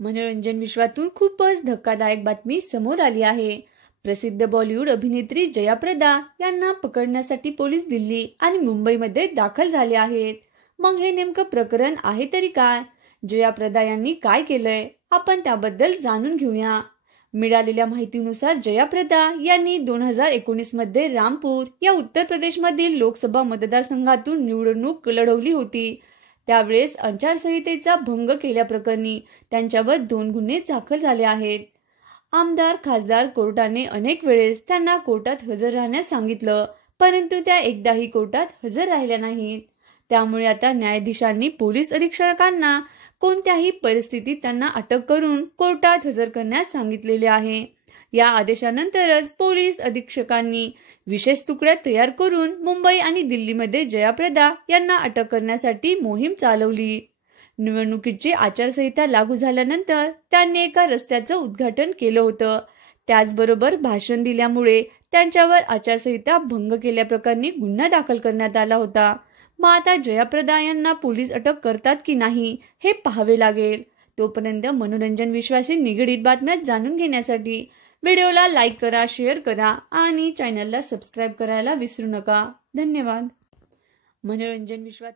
मनोरंजन विश्वातून खूपच धक्कादायक बातमी समोर आली आहे। प्रसिद्ध बॉलिवूड अभिनेत्री जया प्रदा यांना पकडण्यासाठी पोलीस दिल्ली आणि मुंबईमध्ये दाखल झाले आहेत। मग हे नेमकं प्रकरण आहे तरी काय? जया प्रदा यांनी काय केलंय आपण त्याबद्दल जाणून घेऊया। मिळालेल्या माहितीनुसार जया प्रदा यांनी 2019 मध्ये रामपूर या उत्तर प्रदेशमधील लोकसभा मतदारसंघातून निवडणूक लढवली होती। त्यावेळेस आचारसंहितेचा भंग केल्याप्रकरणी त्यांच्यावर 2 गुन्हे दाखल झाले आहेत। आमदार खासदार कोर्टाने अनेक वेळेस त्यांना कोर्टात हजर राहण्यास सांगितलं, परंतु त्या एकदाही कोर्टात हजर राहिल्या नाहीत। त्यामुळे आता न्यायाधीशांनी पोलीस अधीक्षकांना कोणत्याही परिस्थितीत त्यांना अटक करून कोर्टात हजर करण्यास सांगितलेले आहे। या आदेशानंतरच पोलीस अधीक्षकांनी विशेष तुकड्या तयार करून मुंबई आणि दिल्लीमध्ये जया प्रदा यांना अटक करण्यासाठी मोहीम चालवली। निवडणुकीची आचारसंहिता लागू झाल्यानंतर त्यांनी एका रस्त्याचं उद्घाटन केलं होतं। त्याचबरोबर भाषण दिल्यामुळे त्यांच्यावर आचारसंहिता भंग केल्याप्रकरणी गुन्हा दाखल करण्यात आला होता। मग आता जया प्रदा यांना पोलीस अटक करतात की नाही हे पाहावे लागेल। तोपर्यंत मनोरंजन विश्वाशी निगडीत बातम्या जाणून घेण्यासाठी व्हिडिओला लाईक करा, शेअर करा आणि चॅनलला सबस्क्राईब करायला विसरू नका। धन्यवाद। मनोरंजन विश्वात